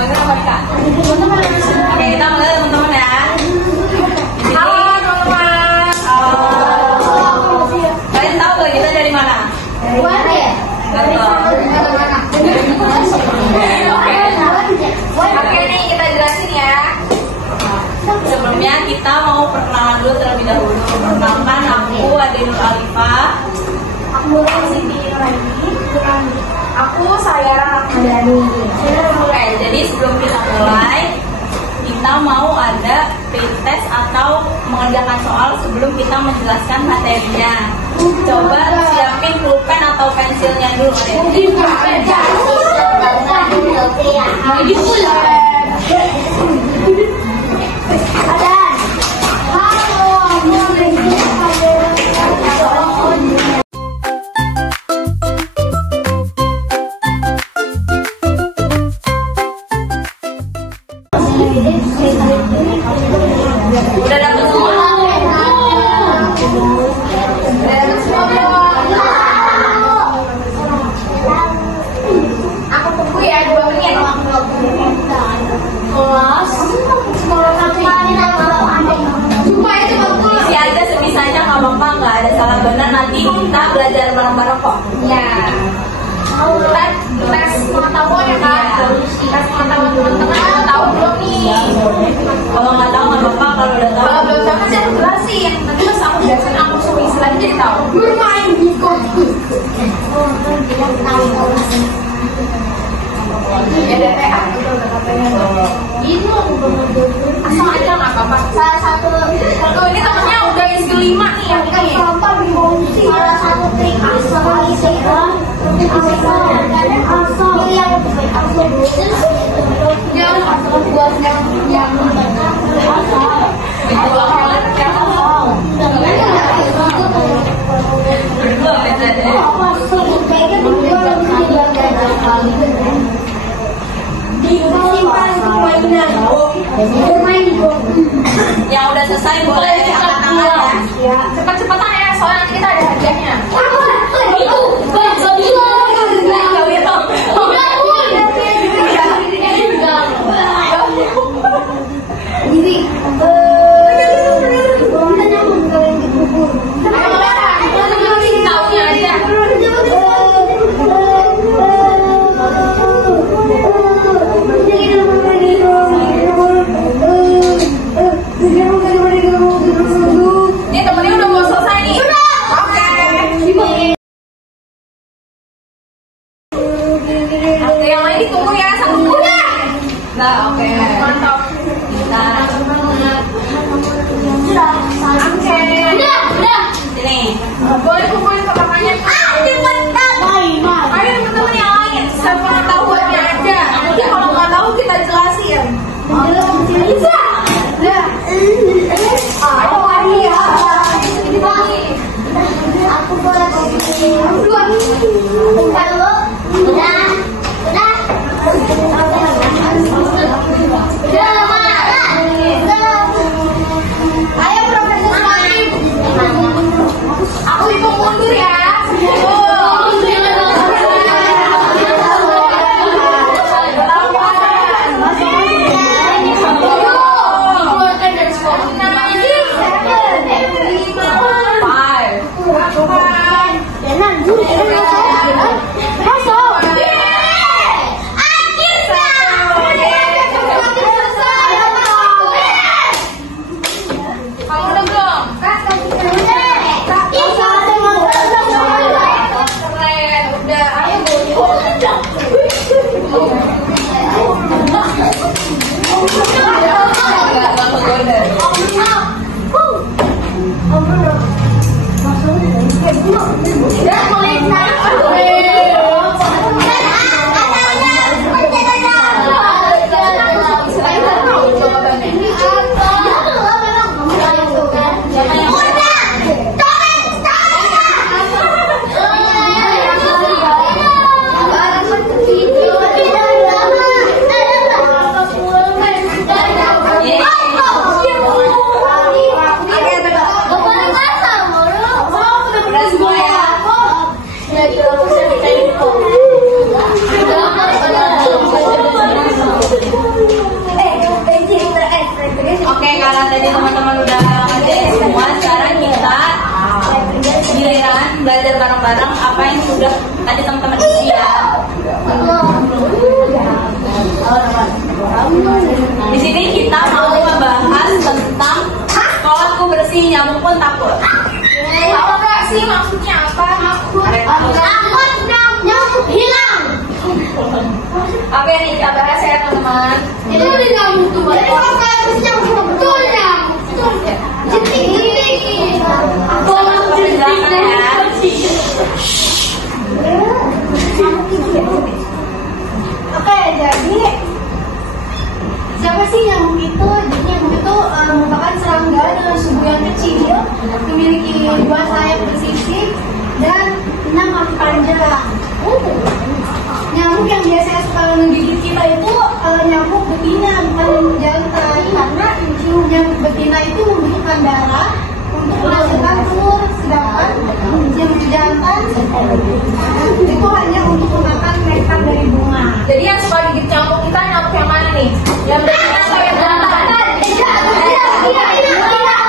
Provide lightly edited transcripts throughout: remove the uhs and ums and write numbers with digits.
Oke, kita mulai teman-teman ya. Halo teman-teman. Kalian tahu gak kita dari mana? Oke nih kita jelasin ya. Sebelumnya kita mau perkenalan dulu terlebih dahulu. Perkenalkan, aku Adinur Alifah. Aku Siti Nuraini. Aku Sayara Ramadhani. Oke, jadi sebelum kita mulai, kita mau ada pretest atau mengerjakan soal sebelum kita menjelaskan materinya. Coba siapin pulpen atau pensilnya dulu. Udah dapet semua? Aku tunggu ya 2 menit. Kelas Sumpah itu bagus. Isi aja sebisanya, nggak apa-apa, nggak ada salah benar. Nanti kita belajar bareng-bareng kok. Ya. Tes pengetahuan ya kan? Tes pengetahuan teman-teman tahu belum nih? Kalau nggak tahu nggak apa-apa, kalau udah tahu. Kalau belum tahu sih aku jelasin. Nanti pas aku jelasin aku suruh isi lagi jadi tahu. Bermain di komputer. Ya ada PA itu udah katanya. Itu asal aja nggak apa-apa. Salah satu. Tuh ini temennya udah isi 5 nih yang ini. Salah satu trik asal isi yang udah selesai boleh angkat tangan ya. Cepat-cepatan ya, soalnya nanti kita ada hadiahnya. Itu nah, oke. Mantap. Kita. Oke. Udah. Sini. Boleh kumpulin pertanyaannya. Cepetan. Ayo teman-teman yang lain. Sepengetahuannya ada. Nanti kalau nggak tahu kita jelasin. Bisa. Udah. Ayo lagi ya. Ini lagi. Aku boleh dua. Kalau udah. Ayo Profesor Salim. Aku hitung mundur ya. kan? Itu udah nyamuk tuh. Jadi kalau kalian masih nyamuk betul nyamuk. Jentik. Tolong jentik ya. Oke, jadi siapa sih nyamuk itu? Jadi nyamuk itu merupakan serangga dengan tubuh yang kecil, memiliki 2 sayap bersisik dan 6 kaki panjang. Nyamuk yang biasanya suka menggigit kita itu nyamuk betina, bukan jantan. Karena nyamuk betina itu membutuhkan darah untuk menghasilkan telur, sedangkan nyamuk jantan itu hanya untuk memakan nektar dari bunga. Jadi yang suka gigit nyamuk kita nyamuk yang mana nih? Yang betina atau yang jantan?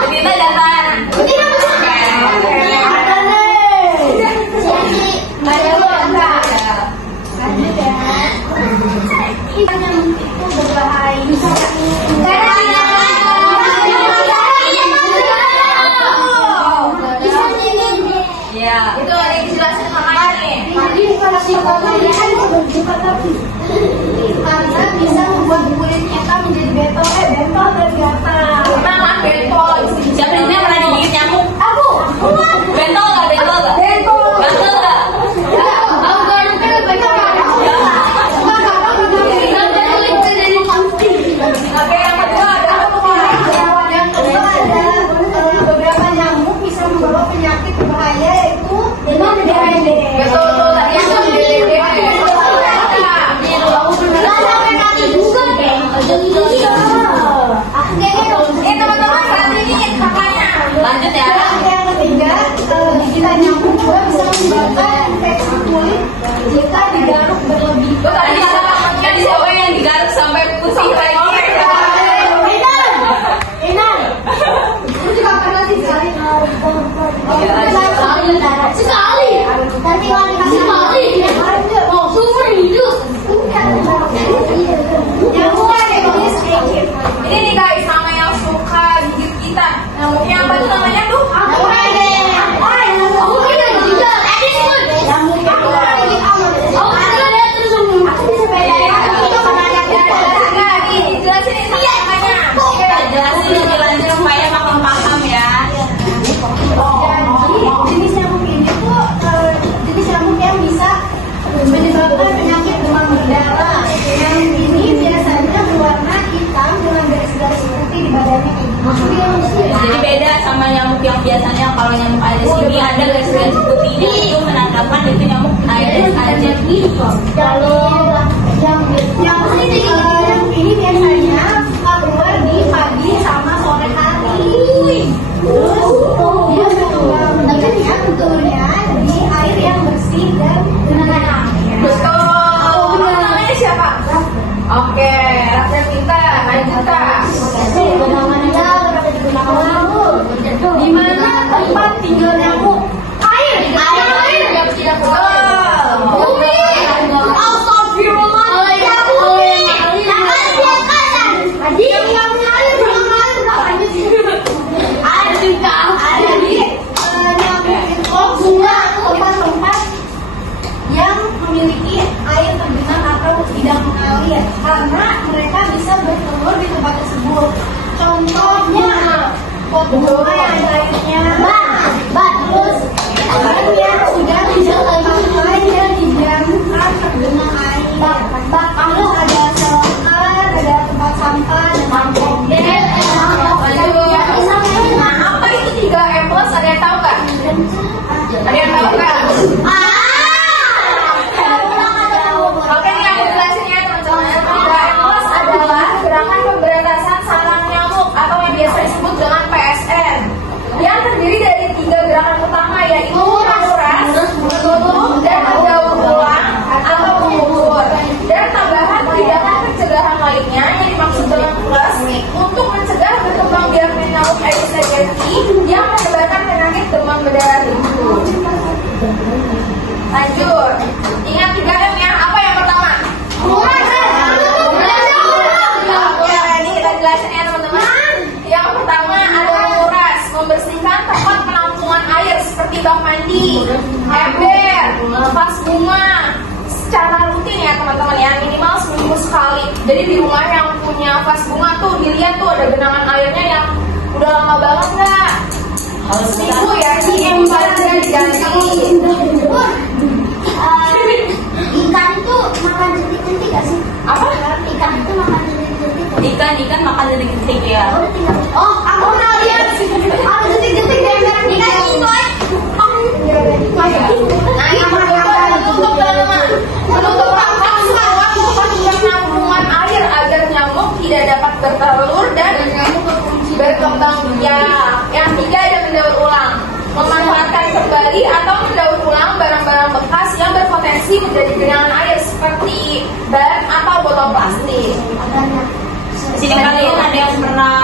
Betina jantan. Nyamuk itu berbahaya. Ya, itu ada yang dijelasin makanya nih. Jadi karena bisa membuat kulit kita menjadi bentol dan gatal. Memang bentol. Jadinya pernah digigit nyamuk? Aku. Bentol nggak? Bentol nggak? Bentol. Bentol nggak? Oke, yang kedua ada apa? Yang kedua ada beberapa nyamuk bisa membawa penyakit berbahaya yaitu DBD. Betul tadi yang DBD. Teman-teman perhatiin makanya. Lanjut ya. Yang ketiga, gigitan nyamuk juga bisa menyebabkan infeksi kulit jika digaruk berlebih. Tadi kan siapa yang digaruk sampai putih kayak gini? Itu juga pernah sekali. Sekali. Nanti lagi sekali. Oh, super hidup. Nyamuk ada jenis sedikit. Ini nih guys, sama yang suka gigit kita. Nyamuknya apa tuh namanya tuh? Menyebabkan penyakit demam berdarah. Yang ini biasanya berwarna hitam dengan garis-garis putih di badannya. Jadi beda sama nyamuk yang biasanya kalau nyamuk Aedes ini ada garis-garis putihnya, itu menandakan itu nyamuk Aedes aegypti. Kalau yang ini biasanya suka keluar di pagi sama sore hari. Terus dia berkembang tentunya di air yang bersih dan tenang. Betul. Namanya siapa? Oke, rakyat kita lanjutkan. Di mana tempat tinggal nyamuk? Air. Bumi. Astagfirullah. Yang memiliki air tergenang atau tidak mengalir karena mereka bisa bertelur di tempat tersebut. Contohnya pot bunga yang ada airnya, terus yang sudah tidak terpakai dan dibiarkan tergenang air. Lalu ada selokan, ada tempat sampah, ada mangkok. Nah, apa itu 3M+? Ada yang tahu nggak? Ada yang tahu nggak? Oke, nih aku jelasin ya teman-teman. 3M+ adalah gerakan pemberantasan sarang nyamuk atau yang biasa disebut dengan PSN. Yang terdiri dari 3 gerakan utama yaitu menguras, menutup, dan daur ulang atau mengubur. Dan tambahan tindakan pencegahan lainnya yang dimaksud dengan plus untuk mencegah berkembang biaknya nyamuk Aedes aegypti yang menyebabkan penyakit demam berdarah itu. Lanjut, ingat 3M ya. Apa yang pertama? Oke, ini kita jelasin ya teman-teman. Yang pertama ada menguras, membersihkan tempat penampungan air seperti bak mandi, ember, vas bunga secara rutin ya. ya teman-teman ya, minimal seminggu sekali. Jadi di rumah yang punya vas bunga tuh dilihat tuh ada genangan airnya yang udah lama banget nggak? Seminggu ya, ini yang diganti. Ikan itu makan detik-detik gak sih? Apa? Ikan itu makan detik-detik. Ikan makan detik-detik ya. Oh, aku pernah lihat ada detik-detik gambar ikan itu. Nah, yang kedua menutup teman-teman, menutup rangkap semua tempat penampungan air agar nyamuk tidak dapat bertelur dan berkembang biak. Yang tiga ada mendaur ulang, memanfaatkan kembali atau mendaur ulang barang-barang bekas yang berpotensi menjadi genangan air seperti ban atau botol plastik. Sini kalian ada yang pernah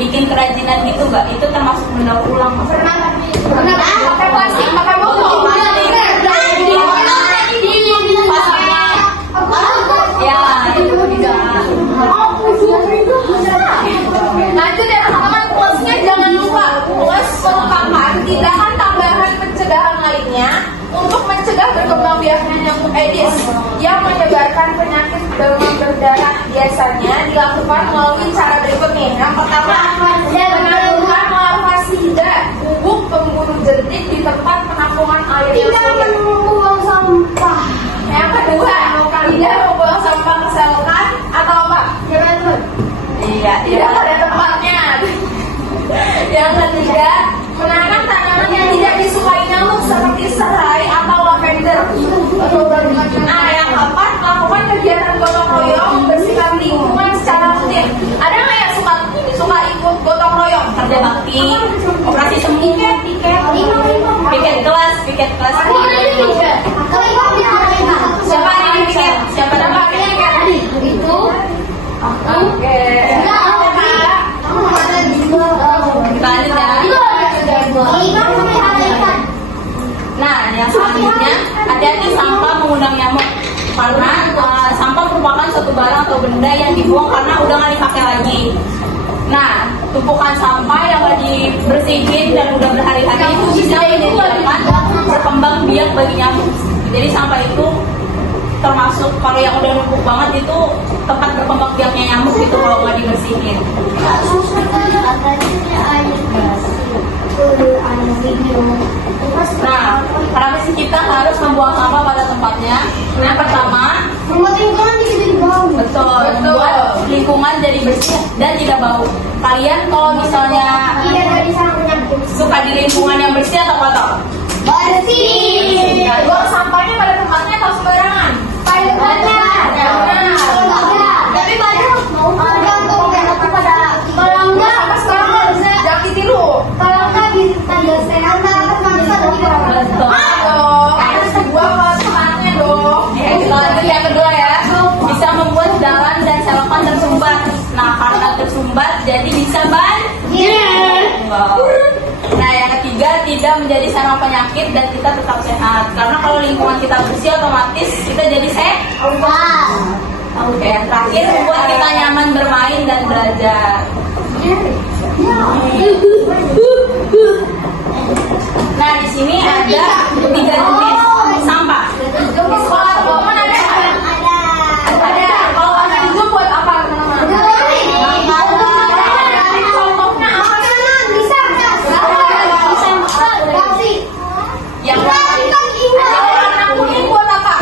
bikin kerajinan gitu nggak? Itu termasuk mendaur ulang. Pernah pakai plastik, pakai botol. Ya, itu bisa. Lanjut ya teman-teman, plusnya jangan lupa plus merupakan tindakan tambahan pencegahan lainnya untuk mencegah berkembang biaknya nyamuk Aedes yang menyebarkan penyakit demam berdarah. Biasanya dilakukan melalui cara berikut nih. Yang pertama, penampungan larva sida bubuk pembunuh jentik di tempat penampungan air yang sulit. membuang sampah. Yang kedua, tidak membuang sampah ke selokan atau apa? Iya, Tidak pada tempatnya. Yang ketiga, menanam tanaman yang tidak disukai nyamuk seperti serai atau lavender. Nah, yang keempat, melakukan kegiatan gotong royong membersihkan lingkungan secara rutin. Ada nggak yang suka ikut gotong royong? kerja bakti, operasi sembuh, piket kelas. Siapa yang piket? Siapa yang piket? Itu Oke. Lanjut ya. Nah, yang selanjutnya hati-hati sampah mengundang nyamuk karena sampah merupakan suatu barang atau benda yang dibuang karena udah nggak dipakai lagi. Nah, tumpukan sampah yang nggak dibersihin dan udah berhari-hari itu bisa menyebabkan berkembang biak bagi nyamuk. Jadi sampah itu termasuk kalau yang udah numpuk banget itu tempat berkembang biaknya nyamuk itu kalau nggak dibersihin. Nah, kenapa sih kita harus membuang sampah pada tempatnya? Yang pertama, betul, membuat lingkungan jadi bersih dan tidak bau. Kalian kalau misalnya suka di lingkungan yang bersih atau kotor? Bersih. Buang sampahnya pada tempatnya atau sembarangan? Tapi banyak tergantung pada kalau enggak Sampai sekarang jangan ditiru. kalau enggak bisa sehat terpaksa Betul. Harus dibuang ke tempatnya dong. Lanjut yang kedua ya, bisa membuat jalan dan selokan tersumbat. Nah, karena tersumbat jadi bisa banjir. Nah, yang ketiga tidak menjadi sarang penyakit dan kita tetap sehat. Karena kalau lingkungan kita bersih otomatis kita jadi sehat. Oke, yang terakhir membuat kita nyaman bermain dan belajar. Nah, di sini ada 3 jenis sampah. Sekolah teman-teman ada? Ada. Kalau warna hijau buat apa teman-teman? Contohnya apa? Yang warna kuning buat apa?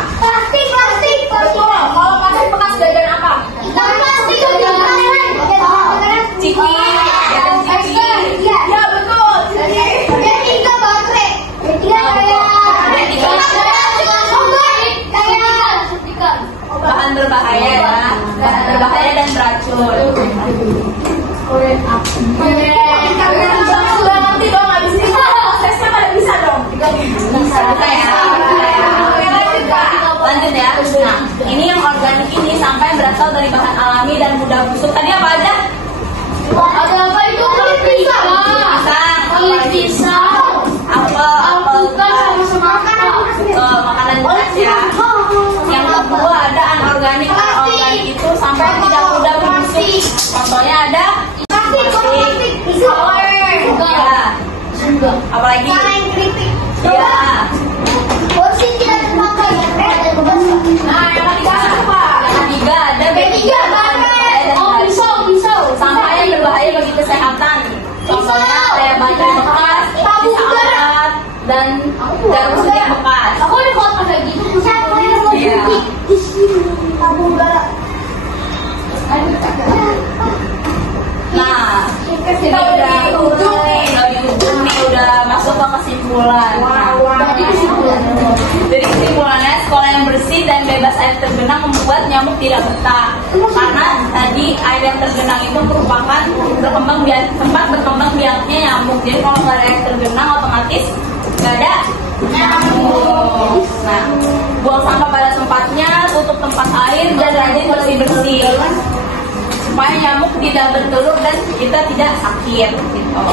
Betul. Kalau pasir bekas jajan apa? ciki, Ya betul. bahan berbahaya ya, bahan berbahaya dan beracun. Sudah ngerti dong, habis ini prosesnya pada bisa dong. Bisa ya. Oke, lanjut Kak. Lanjut ya. Nah, ini yang organik ini sampai berasal dari bahan alami dan mudah busuk. Tadi apa aja? Ada apa itu? Pisang, apel, makanan beras ya. Yang kedua ada anorganik. Anorganik itu sampai tidak mudah busuk. Contohnya ada plastik. Ya. Apalagi? Ya. Kursi tidak terpakai. Nah, yang ketiga air tergenang membuat nyamuk tidak betah. Karena tadi air yang tergenang itu merupakan tempat berkembang biaknya nyamuk. Jadi kalau nggak ada air tergenang otomatis nggak ada nyamuk. Nah, buang sampah pada tempatnya, tutup tempat air dan rajin bersih-bersih supaya nyamuk tidak bertelur dan kita tidak sakit gitu.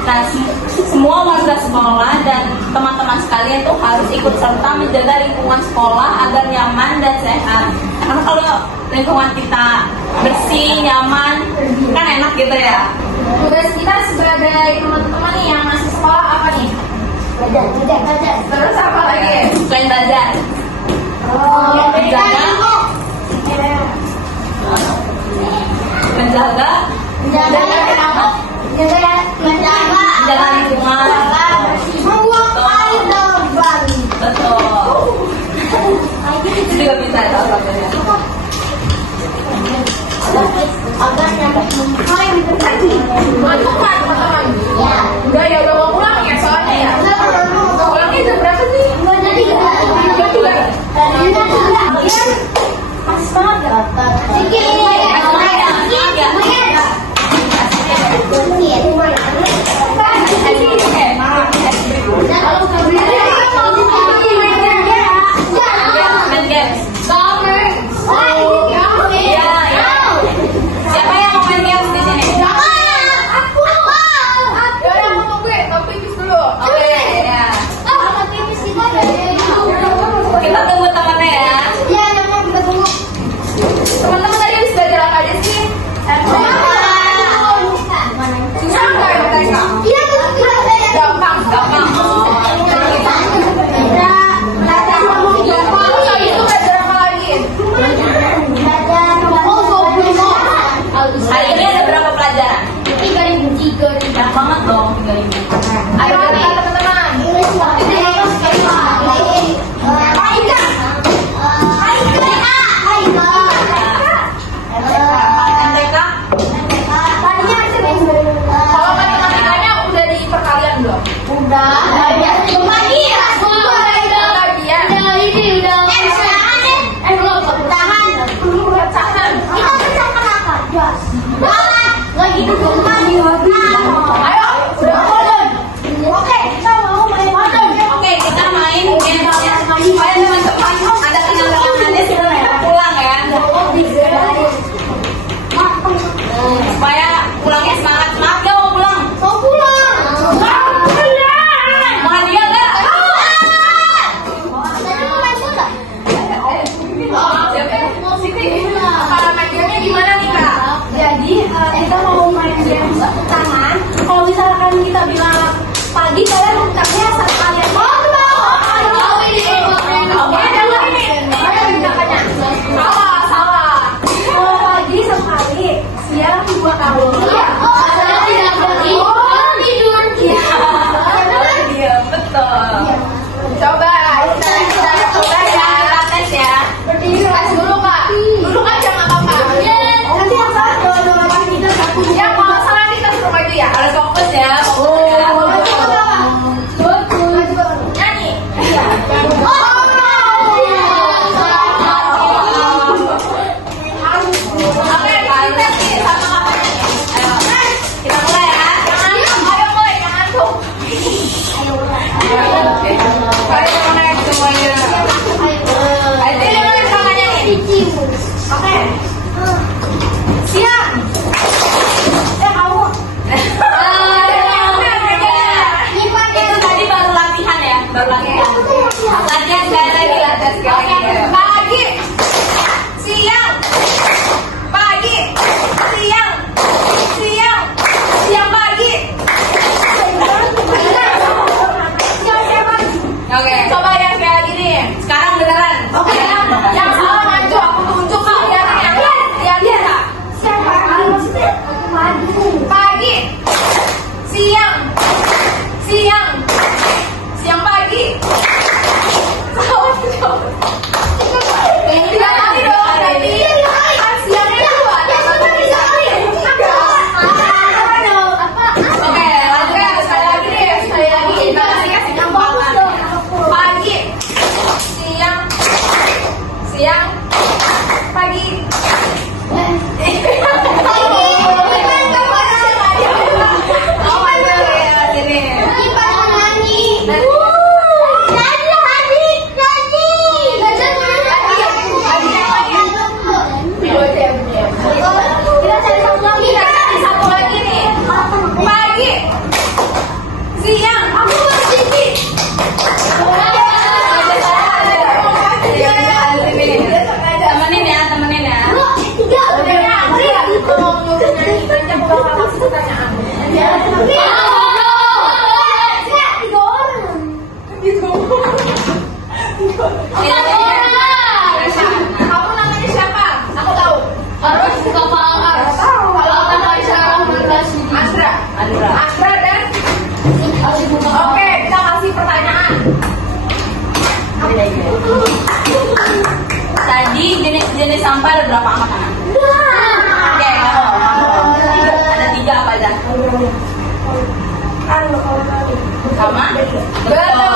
Nah, semua warga sekolah dan teman-teman sekalian tuh harus ikut serta menjaga lingkungan sekolah agar nyaman dan sehat. Karena kalau lingkungan kita bersih, nyaman, kan enak gitu ya. Tugas kita sebagai teman-teman nih yang masih sekolah apa nih? Belajar. Terus apa lagi? Selain belajar, menjaga lingkungan. Betul. Itu juga bisa ya salah satunya. Masuk kan teman-teman? Udah ya, udah mau pulang ya soalnya ya. Pulangnya jam berapa sih? Siapa yang mau main games di sini? Kita tunggu temannya ya. Teman-teman tadi habis belajar apa aja sih? Susah nggak ya mereka? Gampang. Terus habis itu belajar apa lagi? Hari ini ada berapa pelajaran? 3.000. Banyak banget dong 3.000. Ayo teman-teman. Kalau matematikanya udah di perkalian belum? Oke, kita main game ya. Supaya teman-teman ada kenang-kenangannya sebelum kita pulang ya. Supaya pulangnya semangat. Gak mau pulang? Mau hadiah gak? Kalau main gamenya gimana nih Kak? Jadi kita mau main game satu tangan. Kalau misalkan kita bilang pagi, kalian ucapnya satu kalian. Salah. Kalau pagi satu kali, siang 2 kali. Iya, betul. Coba kita coba ya. Tes ya. Tes dulu Kak. Duduk aja nggak apa-apa. Nanti yang salah dua-duanya kita satu. Ya kalau salah kita suruh maju ya. Harus fokus ya. Fokus ya. Nyanyi. Oke, kita nih sama kakaknya. nyanyi nanti aku bakal kasih pertanyaan. Kamu namanya siapa? Aku tahu. Harus Andra dan oke, kita kasih pertanyaan. Tadi jenis sampah ada berapa makanan? Oke, ada 3 apa aja? Sama? Betul.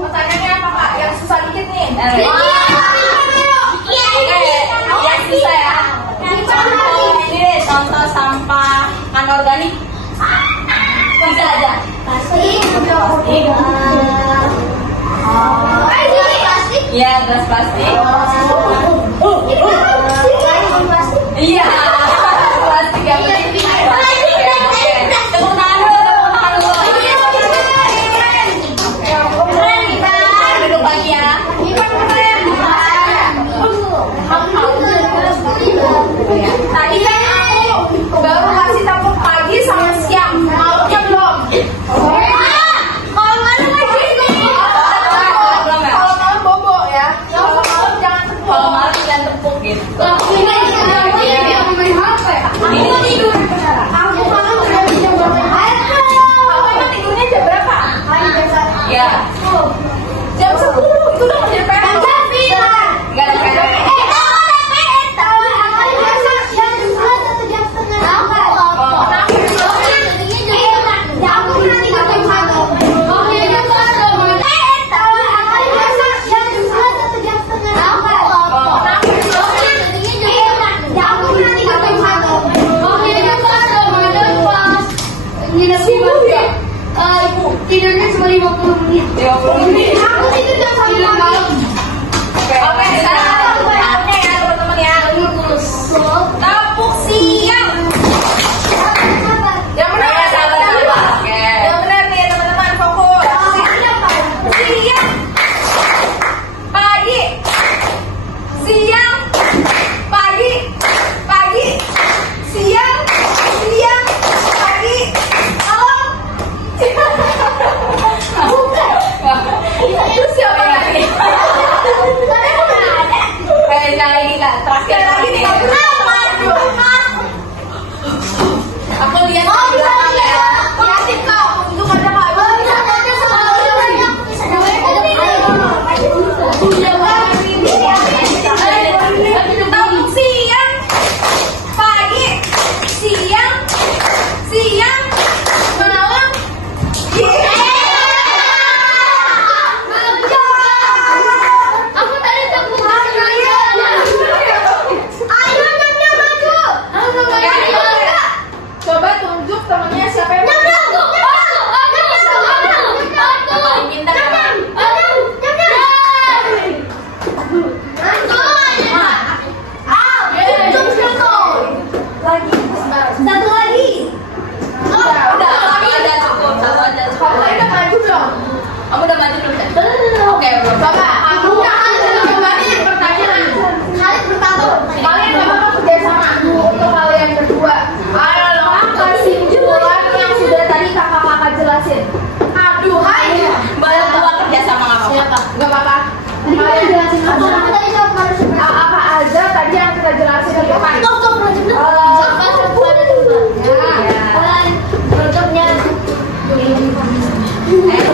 Pertanyaannya apa Kak? Yang susah dikit nih. Yang susah ya. Ini deh contoh sampah anorganik. 3 aja. Iya, gelas plastik. Iya, plastik yang penting. Tepuk tangan dulu, tepuk tangan dulu. Duduk lagi ya. Tadi kan aku baru kasih tepuk pagi sama siang. Malamnya belum. Kalau malam bobo ya. Kalau malam jangan tepuk. Kalau malam jangan tepuk gitu. Ini tidur. Aku malam udah jam berapa? Kamu emang tidurnya jam berapa? Ya, Jam 10. Itu udah mau jam berapa? nggak ada kata. Tidurnya cuma 50 menit. 30 menit. Aku tidur jam 1 malam. Oke, sekarang kita berikutnya ya teman-teman ya. Tepuk siang. Yang benar ya Sabar. Oke. Yang benar nih teman-teman, fokus. Siang. Pagi. Siang. Pagi. Pagi. Siang. Siang. Pagi. Malam. Itu siapa lagi? Sekali lagi Kak, terakhir Sekali lagi nih. nih. Aku lihat Oh, di bisa belakang ya. liatin kau. Untung ada kau. Tepuk siang, pagi, siang, siang, malam. Aku tadi tepuk Ayo nyam maju. Coba tunjuk temennya siapa yang Paling pintar kan? Satu lagi. Udah, satu aja cukup, satu aja Kamu cukup. udah maju dong. Kamu udah maju belum? Oke, belum. Coba, kamu jangan jawabin pertanyaan. Kali pertama. Kalian gak apa-apa kerja sama untuk hal yang kedua. Ayo kesimpulan yang sudah tadi kakak-kakak jelasin. Aduh, hai. Banyak tua kerja sama nggak apa-apa. Gak apa-apa. Kalian jelasin apa? Aku tadi jawab harus Apa aja tadi yang kita jelasin di depan?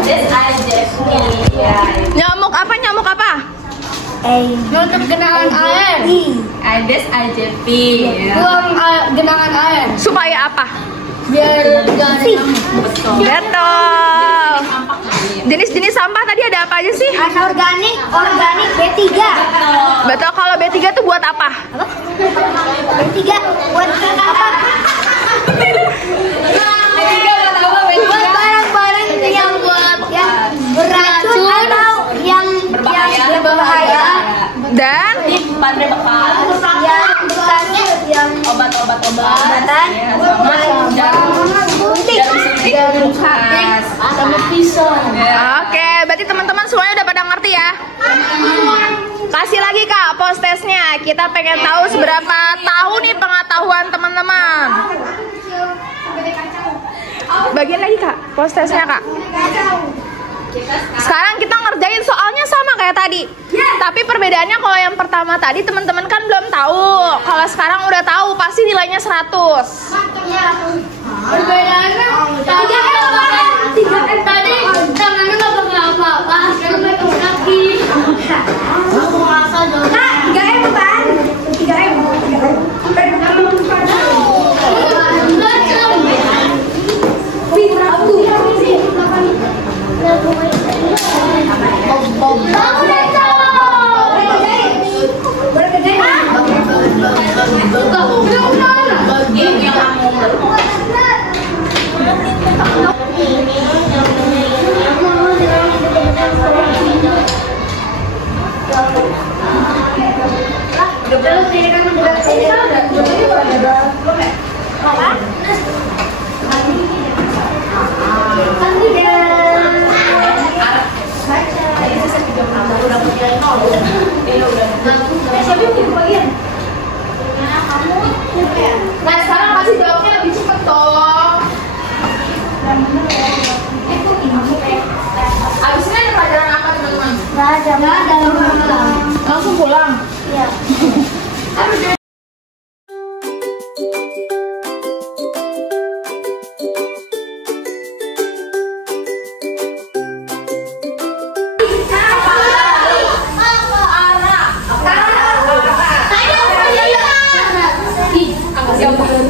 This aja nih. Ya. Nyamuk apa? Untuk genangan air. Ades aja P. Buang genangan air. Supaya apa? Biar nggak ada Betul. Betul. Jenis-jenis sampah tadi ada apa aja sih? Anorganik, organik, B3. Betul, kalau B3 tuh buat apa? B3 buat apa? Buat barang-barang yang beracun atau yang berbahaya. Dan Baterai bekas. Yang bekasnya yang Obat-obatan. jarum suntik Jarum suntik bekas. sama Oke, berarti teman-teman semuanya udah pada ngerti ya? Kasih lagi Kak post testnya. Kita pengen tahu seberapa tahu nih pengetahuan teman-teman. Bagian lagi Kak, post testnya Kak. Sekarang kita ngerjain soalnya sama kayak tadi. Tapi perbedaannya kalau yang pertama tadi teman-teman kan belum tahu. Kalau sekarang udah tahu pasti nilainya 100. Perbedaannya tadi tadi tangannya nggak pakai apa-apa, sekarang pakai kaki. Aku ngerasa dong. Nah, 3M kan? 3M. Nah sekarang masih jawabnya lebih cepet dong. Abis ini ada pelajaran apa teman-teman? Nggak ada. Langsung pulang? Iya. Siapa?